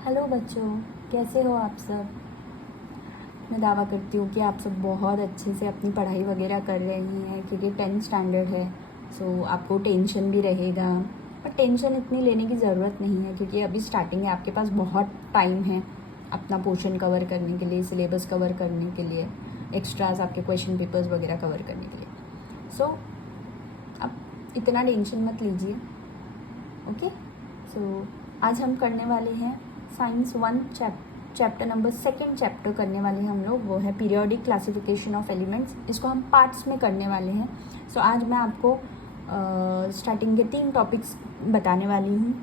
Hello बच्चों, कैसे हो आप सब। मैं दावा करती हूँ कि आप सब बहुत अच्छे से अपनी पढ़ाई वगैरह कर रही हैं क्योंकि 10th स्टैंडर्ड है। सो आपको टेंशन भी रहेगा, पर टेंशन इतनी लेने की ज़रूरत नहीं है क्योंकि अभी स्टार्टिंग है। आपके पास बहुत टाइम है अपना पोर्शन कवर करने के लिए, सिलेबस कवर करने के लिए, एक्स्ट्रास आपके क्वेश्चन पेपर्स वगैरह कवर करने के लिए। सो अब इतना टेंशन मत लीजिए। ओके, सो आज हम करने वाले हैं साइंस 1 चैप्टर नंबर 2 चैप्टर करने वाले हैं हम लोग। वो है पीरियोडिक क्लासिफिकेशन ऑफ एलिमेंट्स। इसको हम पार्ट्स में करने वाले हैं। सो आज मैं आपको स्टार्टिंग के 3 टॉपिक्स बताने वाली हूँ।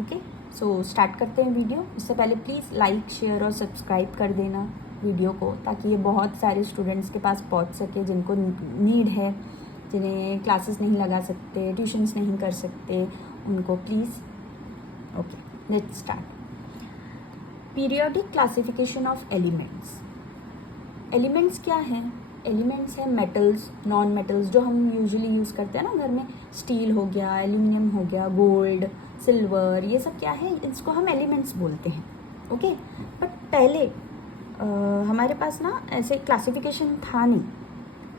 ओके, सो स्टार्ट करते हैं वीडियो। उससे पहले प्लीज़ लाइक, शेयर और सब्सक्राइब कर देना वीडियो को, ताकि ये बहुत सारे स्टूडेंट्स के पास पहुँच सके जिनको नीड है, जिन्हें क्लासेस नहीं लगा सकते, ट्यूशन्स नहीं कर सकते, उनको please. Okay, let's start. Periodic classification of elements. Elements क्या हैं? एलिमेंट्स हैं मेटल्स, नॉन मेटल्स जो हम यूजुअली यूज़ करते हैं ना घर में। स्टील हो गया, एल्यूमिनियम हो गया, गोल्ड, सिल्वर, ये सब क्या है, इसको हम एलिमेंट्स बोलते हैं। ओके, बट पहले हमारे पास ना ऐसे क्लासिफिकेशन था नहीं।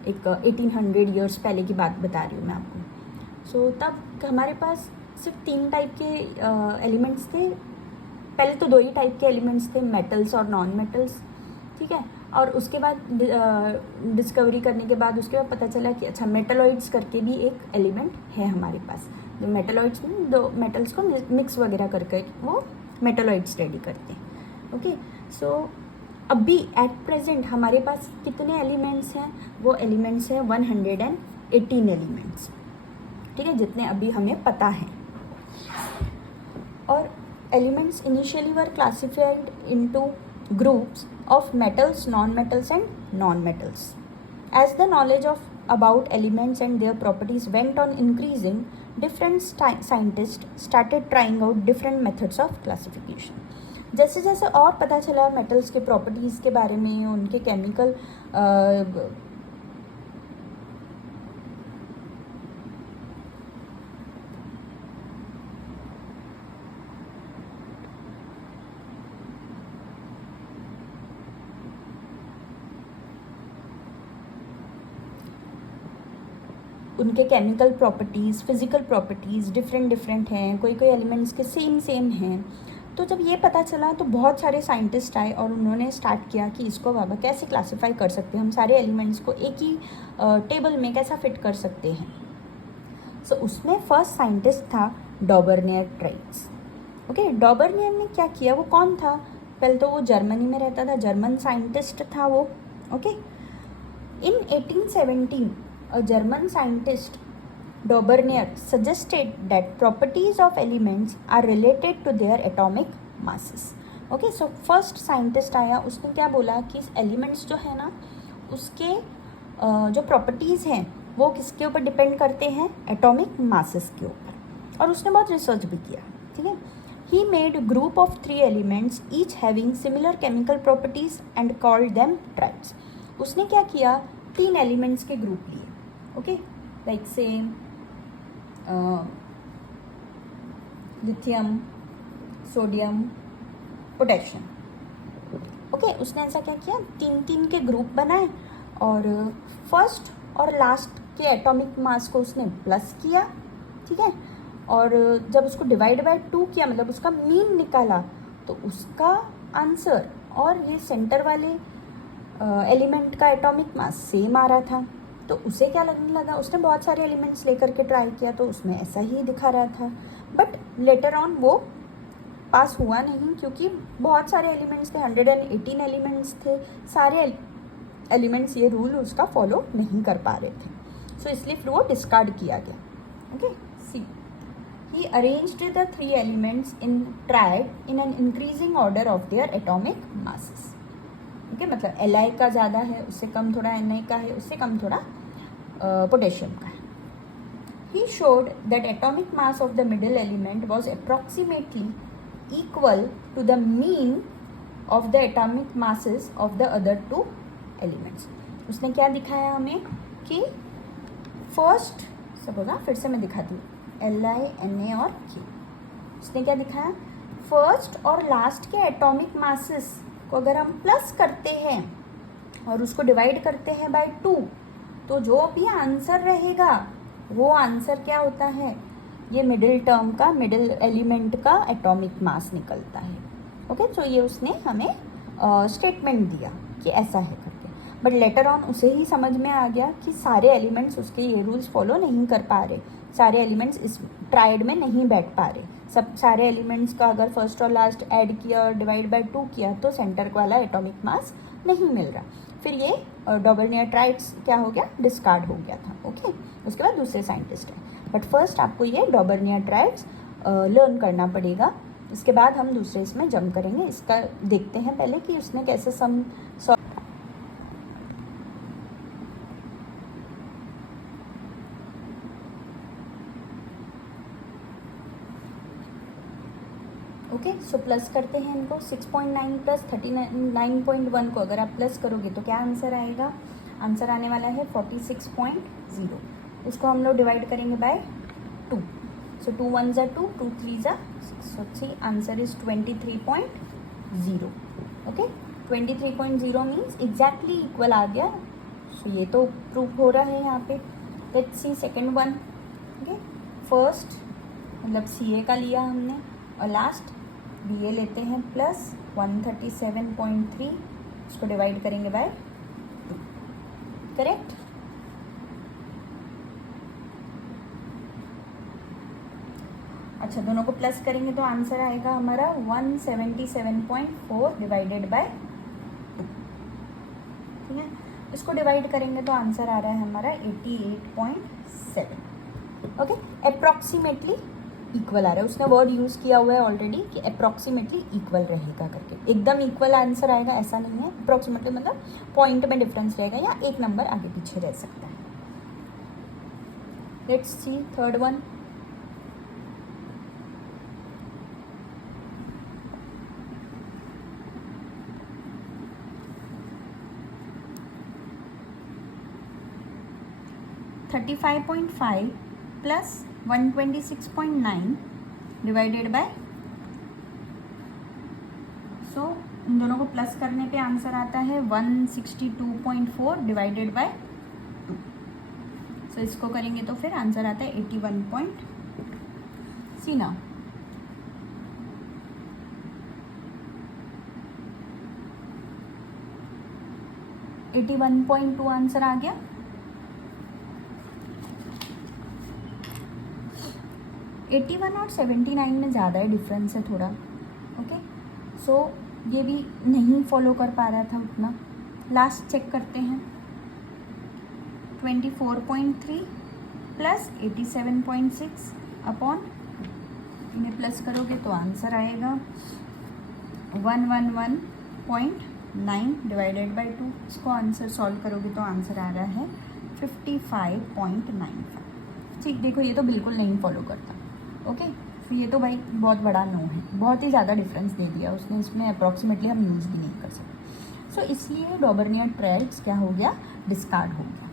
एक 1800 ईयर्स पहले की बात बता रही हूँ मैं आपको। सो तब हमारे पास सिर्फ 3 टाइप के एलिमेंट्स थे। पहले तो 2 ही टाइप के एलिमेंट्स थे, मेटल्स और नॉन मेटल्स। ठीक है, और उसके बाद डिस्कवरी करने के बाद उसके बाद पता चला कि अच्छा, मेटलॉइड्स करके भी एक एलिमेंट है हमारे पास। जो मेटलॉइड्स में 2 मेटल्स को मिक्स वगैरह करके वो मेटलॉइड्स रेडी करते हैं। ओके, सो अभी एट प्रेजेंट हमारे पास कितने एलिमेंट्स हैं? वो एलिमेंट्स हैं 118 एलिमेंट्स। ठीक है, जितने अभी हमें पता है। और elements initially were classified into groups of metals, non-metals and non-metals. As the knowledge of about elements and their properties went on increasing, different scientists started trying out different methods of classification. जैसे जैसे और पता चला metals के properties के बारे में, उनके केमिकल उनके chemical properties, physical properties different हैं, कोई कोई एलिमेंट्स के सेम हैं। तो जब ये पता चला तो बहुत सारे साइंटिस्ट आए और उन्होंने स्टार्ट किया कि इसको बाबा कैसे क्लासीफाई कर सकते हैं, हम सारे एलिमेंट्स को एक ही टेबल में कैसा फिट कर सकते हैं। सो उसमें फर्स्ट साइंटिस्ट था डॉबर्नियर ट्राइट्स। ओके, डॉबर्नियर ने क्या किया, वो कौन था? पहले तो वो जर्मनी में रहता था, जर्मन साइंटिस्ट था वो। Okay, in 1817 a German scientist Daubernier suggested that properties of elements are related to their atomic masses. Okay, so first scientist आया, उसने क्या बोला कि एलिमेंट्स जो है ना, उसके जो प्रॉपर्टीज़ हैं वो किसके ऊपर डिपेंड करते हैं? एटॉमिक मासेस के ऊपर। और उसने बहुत रिसर्च भी किया। ठीक है, he made group of 3 elements each having similar chemical properties and called them tribes. उसने क्या किया, 3 एलिमेंट्स के ग्रुप लिए। Okay, like same lithium, sodium, potassium. Okay, उसने ऐसा क्या किया, 3 के ग्रुप बनाए और फर्स्ट और लास्ट के एटॉमिक मास को उसने प्लस किया। ठीक है, और जब उसको डिवाइड बाय 2 किया, मतलब उसका मीन निकाला, तो उसका आंसर और ये सेंटर वाले एलिमेंट का एटॉमिक मास सेम आ रहा था। तो उसे क्या लगने लगा, उसने बहुत सारे एलिमेंट्स लेकर के ट्राई किया तो उसमें ऐसा ही दिखा रहा था। बट लेटर ऑन वो पास हुआ नहीं क्योंकि बहुत सारे एलिमेंट्स थे, 118 एलिमेंट्स थे, सारे एलिमेंट्स ये रूल उसका फॉलो नहीं कर पा रहे थे। सो इसलिए फिर वो डिस्कार्ड किया गया। Okay, see he arranged the 3 elements in triad in an increasing order of their atomic masses. Okay, मतलब Li का ज़्यादा है, उससे कम थोड़ा Na का है, उससे कम थोड़ा पोटेशियम का है। He showed that atomic mass of the middle element was approximately equal to the mean of the atomic masses of the other 2 elements. उसने क्या दिखाया हमें कि फर्स्ट, सपोज फिर से मैं दिखाती हूँ, Li, Na और K। उसने क्या दिखाया, फर्स्ट और लास्ट के एटॉमिक मासेस को अगर हम प्लस करते हैं और उसको डिवाइड करते हैं बाय 2, तो जो भी आंसर रहेगा वो आंसर क्या होता है, ये मिडिल टर्म का, मिडिल एलिमेंट का एटॉमिक मास निकलता है। ओके, तो ये उसने हमें स्टेटमेंट दिया कि ऐसा है करके। बट लेटर ऑन उसे ही समझ में आ गया कि सारे एलिमेंट्स उसके ये रूल्स फॉलो नहीं कर पा रहे, सारे एलिमेंट्स इस ट्रायड में नहीं बैठ पा रहे। सब सारे एलिमेंट्स का अगर फर्स्ट और लास्ट ऐड किया और डिवाइड बाय 2 किया तो सेंटर वाला एटॉमिक मास नहीं मिल रहा। फिर ये डॉबर्नियर ट्राइड्स क्या हो गया, डिस्कार्ड हो गया था। ओके, उसके बाद दूसरे साइंटिस्ट हैं, बट फर्स्ट आपको ये डॉबर्नियर ट्राइड्स लर्न करना पड़ेगा। इसके बाद हम दूसरे इसमें जंप करेंगे। इसका देखते हैं पहले कि उसने कैसे सम ओके, सो प्लस करते हैं इनको। 6.9 प्लस 39.1 को अगर आप प्लस करोगे तो क्या आंसर आएगा, आंसर आने वाला है 46.0। इसको हम लोग डिवाइड करेंगे बाय 2, सो 2 1 ज़ा 2, 2 3 ज़ा 6, so C answer is 23.0। Okay, 23.0 means exactly equal आ गया। सो ये तो प्रूफ हो रहा है यहाँ पे। Let's see second one. Okay, first मतलब CA का लिया हमने और लास्ट BA लेते हैं प्लस 137.3, इसको डिवाइड करेंगे बाय 2, करेक्ट। अच्छा, दोनों को प्लस करेंगे तो आंसर आएगा हमारा 177.4 डिवाइडेड बाय 2। ठीक है, इसको डिवाइड करेंगे तो आंसर आ रहा है हमारा 88.7। ओके, अप्रॉक्सीमेटली इक्वल आ रहा है। उसने वर्ड यूज़ किया हुआ है ऑलरेडी कि अप्रॉक्सीमेटली इक्वल रहेगा करके। एकदम इक्वल आंसर आएगा ऐसा नहीं है, अप्रॉक्सीमेटली मतलब पॉइंट में डिफरेंस रहेगा या एक नंबर आगे पीछे रह सकता है। Let's see third one. $35.5 plus 126.9 divided by, so इन दोनों को प्लस करने पे आंसर आता है 162.4 डिवाइडेड बाय 2। सो इसको करेंगे तो फिर आंसर आता है 81. सी ना, $81.2 आंसर आ गया। 81 और 79 में ज़्यादा ही डिफरेंस है थोड़ा। ओके, सो ये भी नहीं फॉलो कर पा रहा था उतना। लास्ट चेक करते हैं। 24.3 प्लस 87.6 अपॉन, इन्हें प्लस करोगे तो आंसर आएगा 111.9 डिवाइडेड बाय 2। इसको आंसर सॉल्व करोगे तो आंसर आ रहा है 55.95। ठीक, देखो ये तो बिल्कुल नहीं फॉलो करता। ओके, तो ये तो भाई बहुत बड़ा नो है, बहुत ही ज़्यादा डिफरेंस दे दिया उसने। इसमें अप्रॉक्सीमेटली हम यूज़ भी नहीं कर सकते। सो इसलिए डॉबर्नियर ट्रायड्स क्या हो गया, डिस्कार्ड हो गया।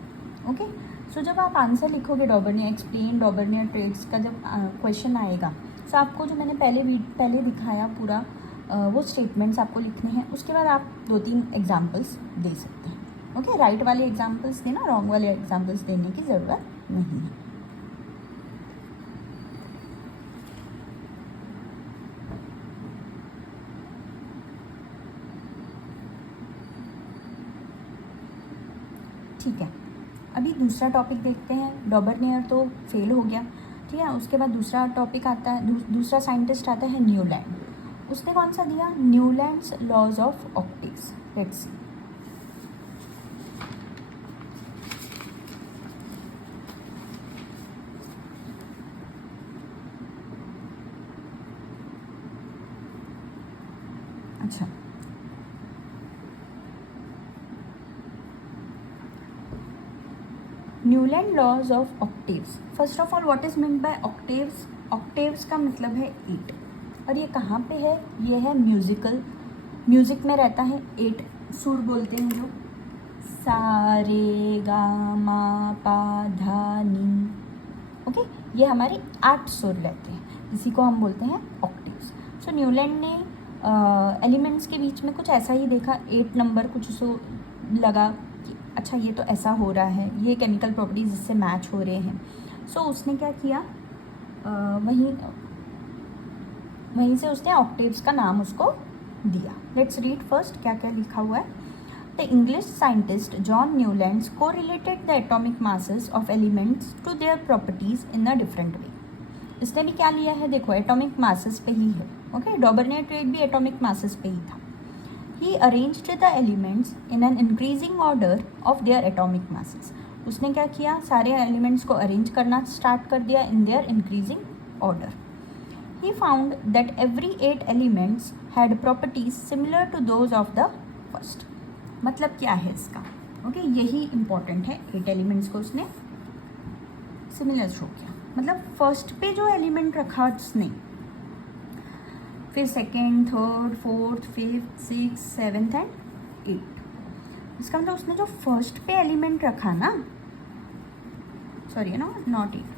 ओके, सो जब आप आंसर लिखोगे डॉबर्नियर एक्सप्लेन डॉबर्नियर ट्रायड्स का जब क्वेश्चन आएगा, सो आपको जो मैंने पहले दिखाया पूरा वो स्टेटमेंट्स आपको लिखने हैं। उसके बाद आप 2-3 एग्जाम्पल्स दे सकते हैं। ओके, राइट वाले एग्जाम्पल्स देना, रॉन्ग वाले एग्जाम्पल्स देने की ज़रूरत नहीं है। ठीक है, अभी दूसरा टॉपिक देखते हैं। डॉबर्नियर तो फेल हो गया, ठीक है। उसके बाद दूसरा टॉपिक आता है, दूसरा साइंटिस्ट आता है न्यूलैंड। उसने कौन सा दिया, Newlands laws of octaves. Let's see. अच्छा, Newland laws of octaves. First of all what is mean by octaves. Octaves का मतलब है 8, और ये कहाँ पे है, ये है म्यूजिक में रहता है 8 सुर बोलते हैं जो, सा रे गा मा पा धा नी। ओके, ये हमारे 8 सुर रहते हैं, इसी को हम बोलते हैं ऑक्टेव्स। सो न्यूलैंड ने एलिमेंट्स के बीच में कुछ ऐसा ही देखा, 8 नंबर कुछ उसको लगा कि अच्छा ये तो ऐसा हो रहा है, ये केमिकल प्रॉपर्टीज इससे मैच हो रहे हैं। सो उसने क्या किया, वहीं से उसने ऑक्टेव्स का नाम उसको दिया। लेट्स रीड फर्स्ट क्या क्या लिखा हुआ है। The English scientist John Newlands correlated the atomic masses of elements to their properties in a different way. इसने भी क्या लिया है, देखो एटॉमिक मासेस पे ही है, ओके। डॉबरनेट भी एटॉमिक मासेस पे ही था। He arranged the elements in an increasing order of their atomic masses. उसने क्या किया, सारे एलिमेंट्स को अरेंज करना स्टार्ट कर दिया in their increasing order. He found that every 8 elements had properties similar to those of the first. मतलब क्या है इसका, ओके यही इंपॉर्टेंट है। 8 एलिमेंट्स को उसने सिमिलर शो किया, मतलब फर्स्ट पे जो एलिमेंट रखा उसने, फिर second, third, fourth, fifth, six, seventh and 8। इसका मतलब उसने जो फर्स्ट पे एलिमेंट रखा ना, सॉरी नॉट 8,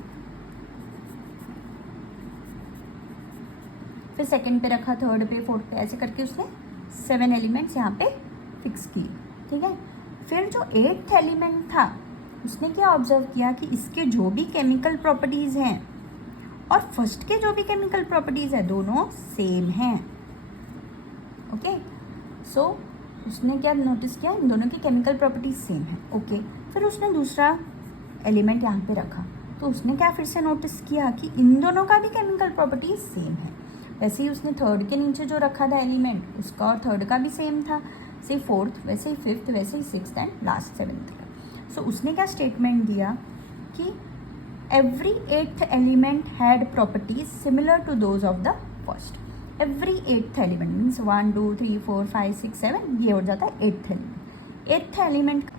फिर सेकंड पे रखा, थर्ड पे, फोर्थ पे, ऐसे करके उसने 7 एलिमेंट्स यहाँ पे फिक्स किए, ठीक है। फिर जो 8th एलिमेंट था उसने क्या ऑब्जर्व किया कि इसके जो भी केमिकल प्रॉपर्टीज़ हैं और फर्स्ट के जो भी केमिकल प्रॉपर्टीज़ है दोनों सेम हैं, ओके। सो उसने क्या नोटिस किया, इन दोनों की केमिकल प्रॉपर्टीज सेम है, ओके। फिर उसने दूसरा एलिमेंट यहाँ पे रखा, तो उसने क्या फिर से नोटिस किया कि इन दोनों का भी केमिकल प्रॉपर्टीज सेम है। वैसे ही उसने थर्ड के नीचे जो रखा था एलिमेंट, उसका और थर्ड का भी सेम था, से फोर्थ, वैसे ही फिफ्थ, वैसे ही सिक्स्थ एंड लास्ट 7th का। सो उसने क्या स्टेटमेंट दिया कि every 8th element had properties similar to those of the first. Every 8th element means 1 2 3 4 5 6 7, ये हो जाता है 8th element. 8th element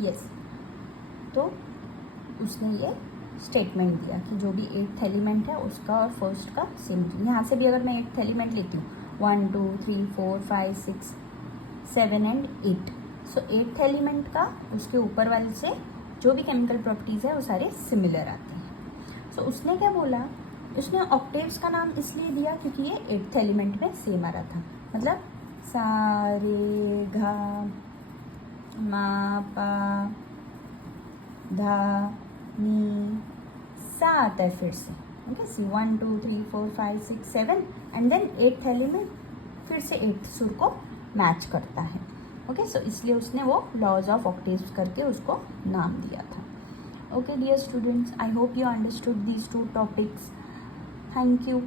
yes, तो उसने ये स्टेटमेंट दिया कि जो भी 8th एलिमेंट है उसका और फर्स्ट का सेम। यहाँ से भी अगर मैं 8th एलिमेंट लेती हूँ 1 2 3 4 5 6 7 एंड 8, सो 8th एलिमेंट का उसके ऊपर वाले से जो भी केमिकल प्रॉपर्टीज़ है वो सारे सिमिलर आते हैं। सो उसने क्या बोला, उसने ऑक्टेव्स का नाम इसलिए दिया क्योंकि ये 8th एलिमेंट में सेम आ रहा था, मतलब सा रे गा मा पा धा नी सा आता है फिर से, okay. See 1 2 3 4 5 6 7 and then 8th element फिर से 8th सुर को मैच करता है, ओके। सो इसलिए उसने वो लॉज ऑफ ऑक्टेव्स करके उसको नाम दिया था, okay. Dear students, I hope you understood these 2 topics. Thank you.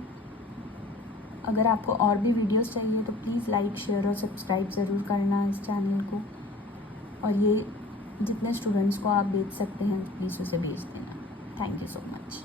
अगर आपको और भी वीडियोस चाहिए तो प्लीज़ लाइक, शेयर और सब्सक्राइब ज़रूर करना इस चैनल को, और ये जितने स्टूडेंट्स को आप भेज सकते हैं प्लीज़ उसे भेज देना। Thank you so much.